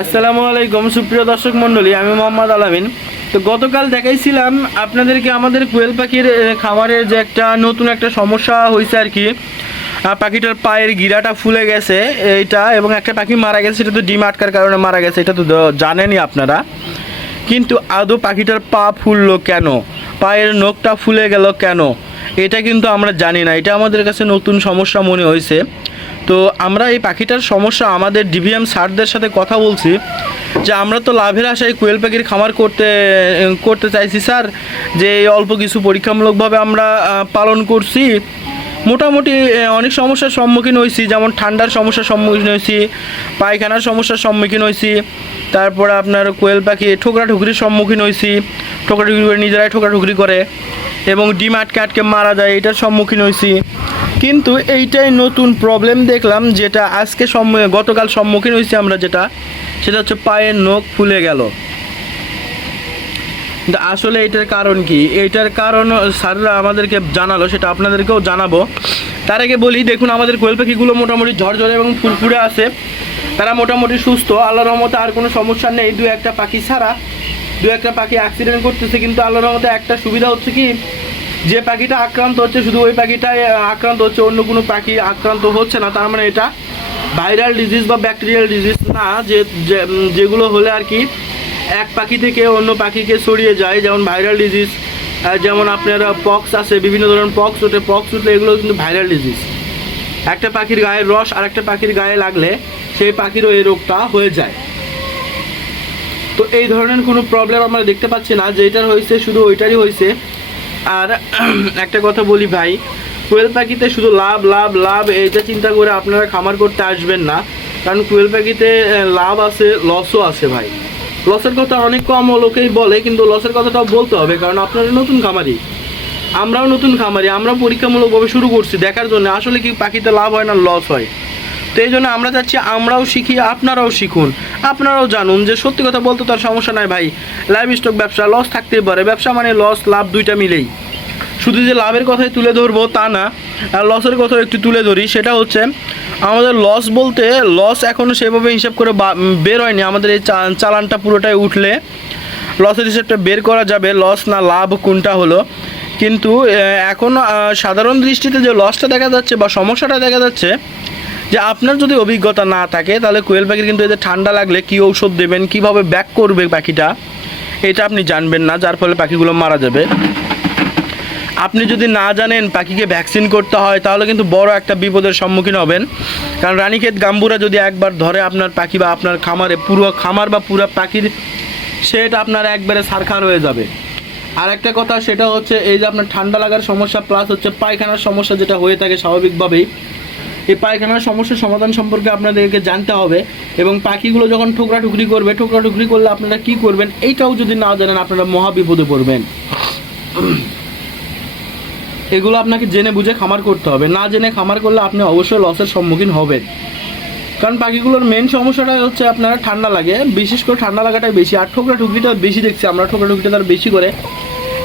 আসসালামু আলাইকুম সুপ্রিয় দর্শক মণ্ডলী আমি মোহাম্মদ আলামিন। তো গতকাল দেখাইছিলাম আপনাদেরকে আমাদের কোয়েল পাখির এ, খামারের যে একটা নতুন একটা সমস্যা হয়েছে আর কি। পাখিটার পায়ের গিরাটা ফুলে গেছে এইটা এবং একটা পাখি মারা গেছে সেটা তো ডিম আটকার কারণে মারা গেছে এটা তো জানেনই আপনারা। কিন্তু আদৌ পাখিটার পা ফুললো কেন? পায়ের নখটা ফুলে গেল কেন? এটা কিন্তু আমরা জানি না এটা আমাদের কাছে নতুন সমস্যা মনে হয়েছে তো আমরা এই পাখিটার সমস্যা আমাদের ডিভিএম স্যারদের সাথে কথা বলছি যে আমরা তো লাভের আশায় কোয়েল পাখির খামার করতে করতে চাইছি স্যার, যে এই অল্প কিছু পরীক্ষামূলকভাবে আমরা পালন করছি। মোটামুটি অনেক সমস্যার সম্মুখীন হয়েছি, যেমন ঠান্ডার সমস্যার সম্মুখীন হয়েছি, পায়খানার সমস্যার সম্মুখীন হয়েছি, তারপরে আপনার কোয়েল পাখি ঠোকরা ঠুকরির সম্মুখীন হয়েছি, ঠোকরা ঠুকরি করে নিজেরাই ঠোকরা ঠুকরি করে, এবং ডিম আটকে আটকে মারা যায়, এটার সম্মুখীন হয়েছি। কিন্তু এইটাই নতুন প্রবলেম দেখলাম, যেটা আজকে গতকাল সম্মুখীন হয়েছি আমরা যেটা, সেটা হচ্ছে পায়ের নখ ফুলে গেল। আসলে এটার কারণ কি? এইটার কারণ স্যাররা আমাদেরকে জানালো, সেটা আপনাদেরকেও জানাব। তার আগে বলি, দেখুন, আমাদের কোয়েল পাখিগুলো মোটামুটি ঝরঝরে এবং ফুরফুরে আছে। তারা মোটামুটি সুস্থ, আল্লাহর রহমতে আর কোনো সমস্যা নেই। দু একটা পাখি ছাড়া, দু একটা পাখি অ্যাক্সিডেন্ট করতেছে, কিন্তু আল্লাহর রহমতে একটা সুবিধা হচ্ছে কি যে পাখিটা আক্রান্ত হচ্ছে, শুধু ওই পাখিটাই আক্রান্ত হচ্ছে, অন্য কোনো পাখি আক্রান্ত হচ্ছে না। তার মানে এটা ভাইরাল ডিজিজ বা ব্যাকটেরিয়াল ডিজিজ না, যে যেগুলো হলে আর কি এক পাখি থেকে অন্য পাখিকে ছড়িয়ে যায়। যেমন ভাইরাল ডিজিজ যেমন আপনার পক্স আছে, বিভিন্ন ধরনের পক্স ওঠে। পক্স উঠলে এগুলো কিন্তু ভাইরাল ডিজিজ। একটা পাখির গায়ের রস আর একটা পাখির গায়ে লাগলে সেই পাখিরও এই রোগটা হয়ে যায়। তো এই ধরনের কোনো প্রবলেম আমরা দেখতে পাচ্ছি না। যেটার হয়েছে শুধু ওইটারই হয়েছে আর একটা কথা বলি ভাই, কোয়েল পাখিতে শুধু লাভ লাভ লাভ, এইটা চিন্তা করে আপনারা খামার করতে আসবেন না। কারণ কোয়েল পাখিতে লাভ আছে লসও আছে ভাই। লসের কথা অনেক কম লোকেই বলে, কিন্তু লসের কথাটাও বলতে হবে, কারণ আপনারা নতুন খামারি। আমরাও নতুন খামারি, আমরা পরীক্ষামূলকভাবে শুরু করছি দেখার জন্য। আসলে কি পাখিতে লাভ হয় না লস হয়? তো এই জন্য আমরা চাচ্ছি, আমরাও শিখি, আপনারাও শিখুন। আপনারাও জানুন যে সত্যি কথা বলতে তার সমস্যা নাই ভাই। লাইভ স্টক ব্যবসা লস থাকতেই পারে। ব্যবসা মানে লস লাভ দুইটা মিলেই। শুধু যে লাভের কথাই তুলে ধরবো তা না লসের কথাও একটু তুলে ধরি, সেটা হচ্ছে আমাদের লস বলতে লস এখনও সেভাবে হিসাব করে বের হয়নি। আমাদের এই চালানটা পুরোটাই উঠলে লসের হিসেবটা বের করা যাবে লস না লাভ কোনটা হলো। কিন্তু এখন সাধারণ দৃষ্টিতে যে লসটা দেখা যাচ্ছে বা সমস্যাটা দেখা যাচ্ছে, যে আপনার যদি অভিজ্ঞতা না থাকে, তাহলে কোয়েল পাখির কিন্তু এদের ঠান্ডা লাগলে কী ঔষধ দেবেন, কীভাবে ব্যাক করবে পাখিটা, এটা আপনি জানবেন না, যার ফলে পাখিগুলো মারা যাবে। আপনি যদি না জানেন পাখিকে ভ্যাকসিন করতে হয়, তাহলে কিন্তু বড় একটা বিপদের সম্মুখীন হবেন। কারণ রানীক্ষেত গাম্বুরা যদি একবার ধরে আপনার পাখি বা আপনার খামারে, পুরো খামার বা পুরো পাখির সেটা আপনার একবারে সারখার হয়ে যাবে। আর একটা কথা, সেটা হচ্ছে এই যে আপনার ঠান্ডা লাগার সমস্যা প্লাস হচ্ছে পায়খানার সমস্যা যেটা হয়ে থাকে স্বাভাবিকভাবেই। এই পায়খানার সমস্যার সমাধান সম্পর্কে আপনাদেরকে জানতে হবে এবং পাখিগুলো যখন ঠোকরা টুকরি করবে, ঠোকরা টুকরি করলে আপনারা কি করবেন, এইটাও যদি না জানেন, আপনারা মহা বিপদে পড়বেন। এগুলো আপনাকে জেনে বুঝে খামার করতে হবে। না জেনে খামার করলে আপনি অবশ্যই লসের সম্মুখীন হবেন। কারণ পাখিগুলোর মেন সমস্যাটা হচ্ছে আপনারা ঠান্ডা লাগে। বিশেষ করে ঠান্ডা লাগাটাই বেশি। আর ঠোকরা টুকরিটা বেশি দেখছি আমরা। ঠোকরা টুকরিটা তারা বেশি করে।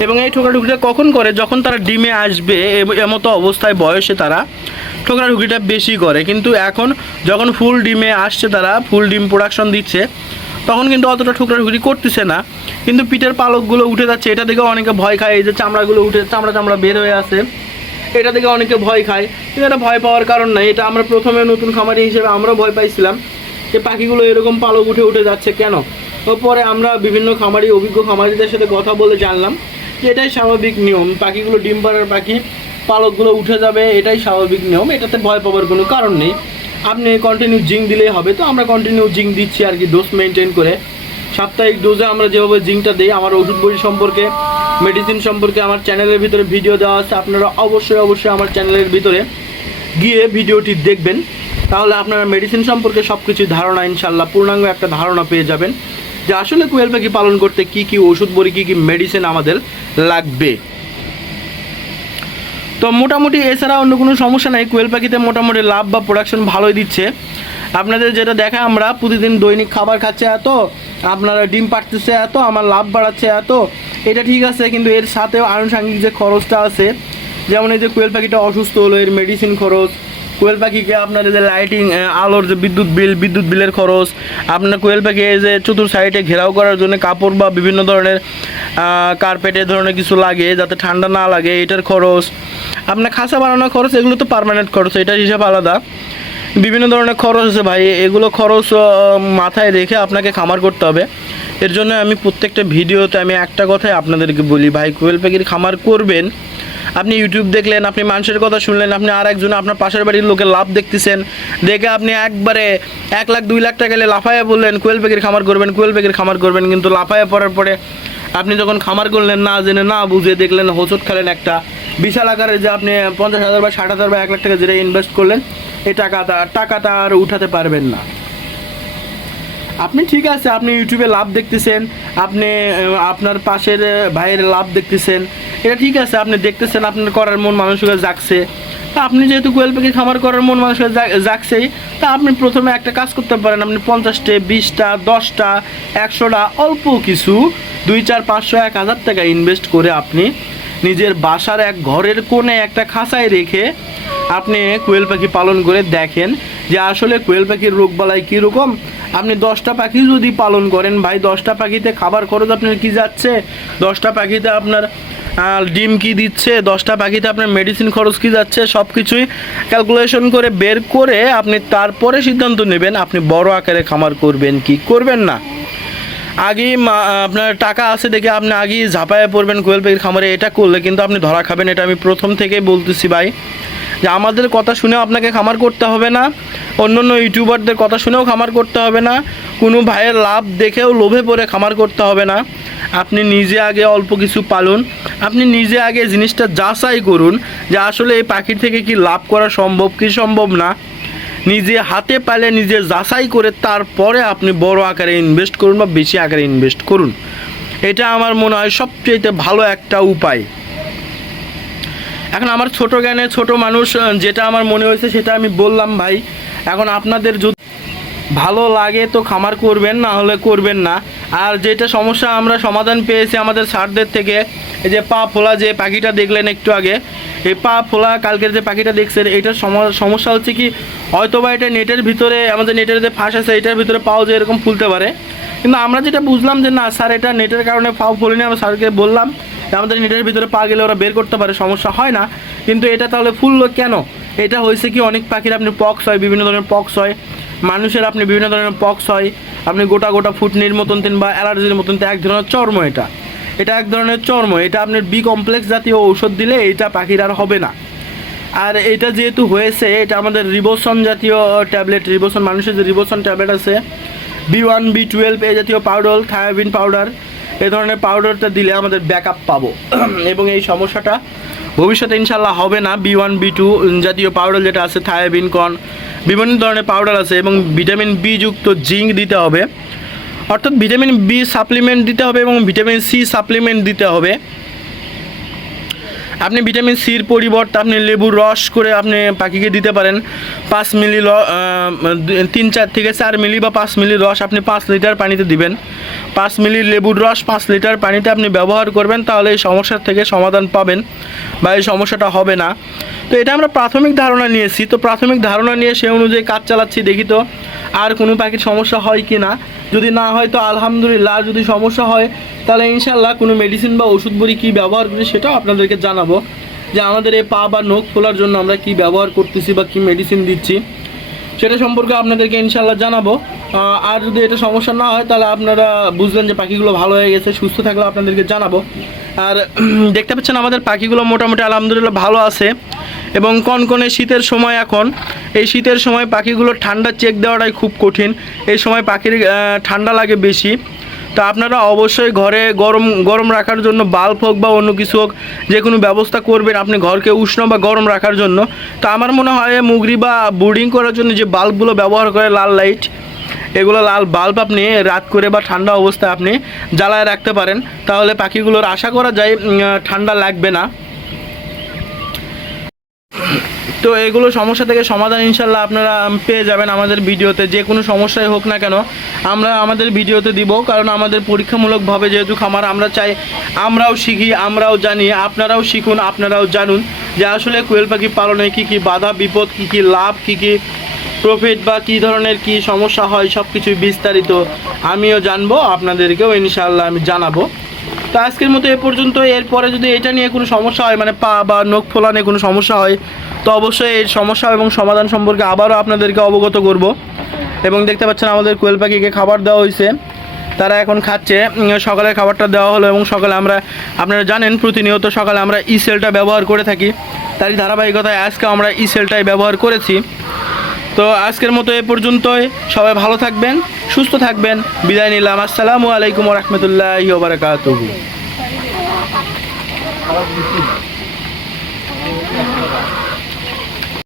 এবং এই ঠোকরা টুকরিটা কখন করে? যখন তারা ডিমে আসবে এমতো অবস্থায় বয়সে তারা ঠোকরা টুকরিটা বেশি করে। কিন্তু এখন যখন ফুল ডিমে আসছে তারা ফুল ডিম প্রোডাকশন দিচ্ছে তখন কিন্তু অতটা ঠোকরা টুকরি করতেছে না। কিন্তু পিঠের পালকগুলো উঠে যাচ্ছে, এটা দেখে অনেকে ভয় খায়, এই যে চামড়াগুলো উঠে, চামড়া চামড়া বের হয়ে আসে এটা থেকে অনেকে ভয় খায়। কিন্তু এটা ভয় পাওয়ার কারণ নাই, এটা আমরা প্রথমে নতুন খামারি হিসেবে আমরা ভয় পাইছিলাম যে পাখিগুলো এরকম পালক উঠে উঠে যাচ্ছে কেন? পরে আমরা বিভিন্ন খামারি, অভিজ্ঞ খামারিদের সাথে কথা বলে জানলাম যে এটাই স্বাভাবিক নিয়ম, পাখিগুলো ডিম পাড়ার পাখি, পালকগুলো উঠে যাবে, এটাই স্বাভাবিক নিয়ম, এটাতে ভয় পাওয়ার কোনো কারণ নেই। আপনি কন্টিনিউ জিঙ্ক দিলেই হবে। তো আমরা কন্টিনিউ জিঙ্ক দিচ্ছি আর কি ডোজ মেনটেন করে। সাপ্তাহিক ডোজে আমরা যেভাবে জিঙ্কটা দিই, আমার ওষুধ বড়ি সম্পর্কে মেডিসিন সম্পর্কে আমার চ্যানেলের ভিতরে ভিডিও দেওয়া আছে, আপনারা অবশ্যই অবশ্যই আমার চ্যানেলের ভিতরে গিয়ে ভিডিওটি দেখবেন। তাহলে আপনারা মেডিসিন সম্পর্কে সব কিছু ধারণা ইনশাল্লাহ পূর্ণাঙ্গ একটা ধারণা পেয়ে যাবেন যে আসলে কোয়েল পালন করতে কি কি ওষুধ বড়ি, কী কী মেডিসিন আমাদের লাগবে। তো মোটামুটি এছাড়া অন্য কোনো সমস্যা নাই, কোয়েল পাখিতে মোটামুটি লাভ বা প্রোডাকশন ভালোই দিচ্ছে। আপনাদের যেটা দেখা আমরা, প্রতিদিন দৈনিক খাবার খাচ্ছে এত, আপনারা ডিম পাড়তেছে এত, আমার লাভ বাড়াচ্ছে এত, এটা ঠিক আছে, কিন্তু এর সাথেও আনুষাঙ্গিক যে খরচটা আছে, যেমন এই যে কোয়েল পাখিটা অসুস্থ হলো, এর মেডিসিন খরচ কোয়েল পাখিকে আপনার এই যে লাইটিং আলোর যে বিদ্যুৎ বিল, বিদ্যুৎ বিলের খরচ, আপনার কোয়েল পাখি এই যে চতুর সাইডে ঘেরাও করার জন্য কাপড় বা বিভিন্ন ধরনের কার্পেট এ ধরনের কিছু লাগে, যাতে ঠান্ডা না লাগে, এটার খরচ। আপনার খাঁচা বানানোর খরচ, এগুলো তো পার্মানেন্ট খরচ, এটার হিসাব আলাদা। বিভিন্ন ধরনের খরচ আছে ভাই, এগুলো খরচ মাথায় রেখে আপনাকে খামার করতে হবে। এর জন্য আমি প্রত্যেকটা ভিডিওতে আমি একটা কথাই আপনাদেরকে বলি, ভাই, কোয়েল পাখির খামার করবেন আপনি ইউটিউব দেখলেন, আপনি মানুষের কথা শুনলেন, আপনি আর একজন আপনার পাশের বাড়ির লোকের লাভ দেখতেছেন, দেখে আপনি একবারে এক লাখ, দুই লাখ টাকা গেলে লাফায় বললেন, কোয়েল পাখির খামার করবেন, কোয়েল পাখির খামার করবেন, কিন্তু লাফায় পড়ার পরে আপনি যখন খামার করলেন, না জেনে, না বুঝে দেখলেন, হোঁচট খেলেন একটা বিশাল আকারে যে আপনি পঞ্চাশ হাজার বা ষাট হাজার বা এক লাখ টাকা যেটা ইনভেস্ট করলেন এই টাকাটা টাকাটা আর উঠাতে পারবেন না। আপনি ঠিক আছে, আপনি ইউটিউবে লাভ দেখতেছেন, আপনি আপনার পাশের ভাইয়ের লাভ দেখতেছেন। এটা ঠিক আছে, আপনি দেখতেছেন, আপনার করার মন মানুষকে জাগছে। তা আপনি যেহেতু কোয়েল পাখি খামার করার মন মানুষের জাগছেই, তা আপনি প্রথমে একটা কাজ করতে পারেন, আপনি পঞ্চাশটা, বিশটা, দশটা, একশোটা অল্প কিছু দুই, চার, পাঁচশো, এক হাজার টাকা ইনভেস্ট করে আপনি নিজের বাসার এক ঘরের কোণে একটা খাঁচায় রেখে আপনি কোয়েল পাখি পালন করে দেখেন যে আসলে কোয়েল পাখির রোগবালাই কীরকম। আপনি দশটা পাখি যদি পালন করেন, ভাই, দশটা পাখিতে খাবার খরচ আপনার কি যাচ্ছে? দশটা পাখিতে আপনার ডিম কি দিচ্ছে? দশটা পাখিতে আপনার মেডিসিন খরচ কি যাচ্ছে? সব কিছুই ক্যালকুলেশন করে বের করে আপনি তারপরে সিদ্ধান্ত নেবেন আপনি বড় আকারে খামার করবেন কি করবেন না। আগেই আপনার টাকা আছে দেখে আপনি আগেই ঝাঁপায় পড়বেন কোয়েল পাখির খামারে, এটা করলে কিন্তু আপনি ধরা খাবেন, এটা আমি প্রথম থেকেই বলতেছি ভাই। যে আমাদের কথা শুনেও আপনাকে খামার করতে হবে না। অন্য অন্য ইউটিউবারদের কথা শুনেও খামার করতে হবে না। কোনো ভাইয়ের লাভ দেখেও লোভে পড়ে খামার করতে হবে না। আপনি নিজে আগে অল্প কিছু পালুন। আপনি নিজে আগে জিনিসটা যাচাই করুন যে আসলে এই পাখির থেকে কি লাভ করা সম্ভব, কি সম্ভব না। নিজে হাতে পালে নিজে যাচাই করে তারপরে আপনি বড় আকারে ইনভেস্ট করুন বা বেশি আকারে ইনভেস্ট করুন। এটা আমার মনে হয় সবচেয়ে ভালো একটা উপায়। এখন আমার ছোট জ্ঞানে ছোট মানুষ যেটা আমার মনে হয়েছে সেটা আমি বললাম ভাই এখন আপনাদের যদি ভালো লাগে তো খামার করবেন, না হলে করবেন না। আর যেটা সমস্যা আমরা সমাধান পেয়েছি আমাদের স্যারদের থেকে, এই যে পা ফোলা যে পাখিটা দেখলেন একটু আগে, এই পা ফোলা কালকের যে পাখিটা দেখছেন, এটার সম- সমস্যা হচ্ছে কি হয়তো বা এটা নেটের ভিতরে, আমাদের নেটের যে ফাঁস আছে, এটার ভিতরে পাও যে এরকম ফুলতে পারে। কিন্তু আমরা যেটা বুঝলাম যে না, স্যার, এটা নেটের কারণে পাও ফুলিনি, আমরা স্যারকে বললাম আমাদের নেটের ভিতরে পা গেলে ওরা বের করতে পারে, সমস্যা হয় না। কিন্তু এটা তাহলে ফুললো কেন? এটা হয়েছে কি, অনেক পাখির আপনি পক্স হয়, বিভিন্ন ধরনের পক্স হয়। মানুষের আপনি বিভিন্ন ধরনের পক্স হয়। আপনি গোটা গোটা ফুটনির মতন তেন বা অ্যালার্জির মতন তেন, এক ধরনের চর্ম এটা। এটা এক ধরনের চর্ম, এটা আপনার বি কমপ্লেক্স জাতীয় ঔষধ দিলে এটা পাখির আর হবে না। আর এটা যেহেতু হয়েছে, এটা আমাদের রিবোসন জাতীয় ট্যাবলেট, রিবোসন, মানুষের যে রিবোসন ট্যাবলেট আছে, বি ওয়ান, বি টুয়েলভ, এই জাতীয় পাউডার থায়াবিন পাউডার এ ধরনের পাউডারটা দিলে আমাদের ব্যাকআপ পাবো। এবং এই সমস্যাটা ভবিষ্যতে ইনশাল্লাহ হবে না বি ওয়ান বি টু জাতীয় পাউডার যেটা আছে, থায়াবিন কর্ন বিভিন্ন ধরনের পাউডার আছে এবং ভিটামিন বি যুক্ত জিঙ্ক দিতে হবে। অর্থাৎ ভিটামিন বি সাপ্লিমেন্ট দিতে হবে এবং ভিটামিন সি সাপ্লিমেন্ট দিতে হবে। আপনি ভিটামিন সির পরিবর্তে আপনি লেবুর রস করে আপনি পাখিকে দিতে পারেন। পাঁচ মিলি তিন চার থেকে চার মিলি বা পাঁচ মিলি রস আপনি পাঁচ লিটার পানিতে দিবেন। পাঁচ মিলি লেবুর রস, পাঁচ লিটার পানিতে আপনি ব্যবহার করবেন, তাহলে এই সমস্যার থেকে সমাধান পাবেন বা এই সমস্যাটা হবে না। তো এটা আমরা প্রাথমিক ধারণা নিয়েছি। তো প্রাথমিক ধারণা নিয়ে সে অনুযায়ী কাজ চালাচ্ছি, দেখি তো আর কোনো পাখির সমস্যা হয় কি না। যদি না হয় তো আলহামদুলিল্লাহ, যদি সমস্যা হয় তাহলে ইনশাল্লাহ কোনো মেডিসিন বা ওষুধ বড়ি কী ব্যবহার করি সেটাও আপনাদেরকে জানাব। যে আমাদের এই পা বা নখ খোলার জন্য আমরা কি ব্যবহার করতেছি বা কী মেডিসিন দিচ্ছি। সেটা সম্পর্কে আপনাদেরকে ইনশাল্লাহ জানাব। আর যদি এটা সমস্যা না হয়, তাহলে আপনারা বুঝলেন যে পাখিগুলো ভালো হয়ে গেছে, সুস্থ থাকলে আপনাদেরকে জানাব। আর দেখতে পাচ্ছেন আমাদের পাখিগুলো মোটামুটি আলহামদুলিল্লাহ ভালো আছে। এবং কনকনে শীতের সময় এখন, এই শীতের সময় পাখিগুলো ঠান্ডা চেক দেওয়াটাই খুব কঠিন। এই সময় পাখির ঠান্ডা লাগে বেশি। তো আপনারা অবশ্যই ঘরে গরম গরম রাখার জন্য বাল্ব হোক বা অন্য কিছু হোক, যে কোনো ব্যবস্থা করবেন আপনি ঘরকে উষ্ণ বা গরম রাখার জন্য। তো আমার মনে হয় মুগরি বা বোর্ডিং করার জন্য যে বাল্বগুলো ব্যবহার করে লাল লাইট, এগুলো লাল বাল্ব আপনি রাত করে বা ঠান্ডা অবস্থায় আপনি জ্বালায় রাখতে পারেন। তাহলে পাখিগুলোর আশা করা যায় ঠান্ডা লাগবে না। তো এগুলো সমস্যা থেকে সমাধান ইনশাল্লাহ আপনারা পেয়ে যাবেন আমাদের ভিডিওতে, যে কোনো সমস্যাই হোক না কেন। আমরা আমাদের ভিডিওতে দিব, কারণ আমাদের পরীক্ষামূলকভাবে যেহেতু খামার, আমরা চাই আমরাও শিখি, আমরাও জানি, আপনারাও শিখুন, আপনারাও জানুন যে আসলে কোয়েল পাখি পালনে কী কী বাধা, বিপদ, কী কী লাভ, কী কী প্রফিট বা কী ধরনের কী সমস্যা হয় সব কিছুই বিস্তারিত আমিও জানব, আপনাদেরকেও ইনশাল্লাহ আমি জানাব। তো আজকের মতো এ পর্যন্ত। এরপরে যদি এটা নিয়ে কোনো সমস্যা হয় মানে পা বা নখ ফোলানে কোনো সমস্যা হয়, তো অবশ্যই এর সমস্যা এবং সমাধান সম্পর্কে আবারও আপনাদেরকে অবগত করব। এবং দেখতে পাচ্ছেন আমাদের কোয়েল পাখিকে খাবার দেওয়া হয়েছে তারা এখন খাচ্ছে। সকালের খাবারটা দেওয়া হলো এবং সকালে আমরা, আপনারা জানেন প্রতিনিয়ত সকালে আমরা ই সেলটা ব্যবহার করে থাকি। তারই ধারাবাহিকতায় আজকে আমরা ই সেলটাই ব্যবহার করেছি। তো আজকের মতো এ পর্যন্তই। সবাই ভালো থাকবেন। সুস্থ থাকবেন। বিদায় নিলাম। আসসালামু আলাইকুম রহমতুল্লাহ বারকাতুহু।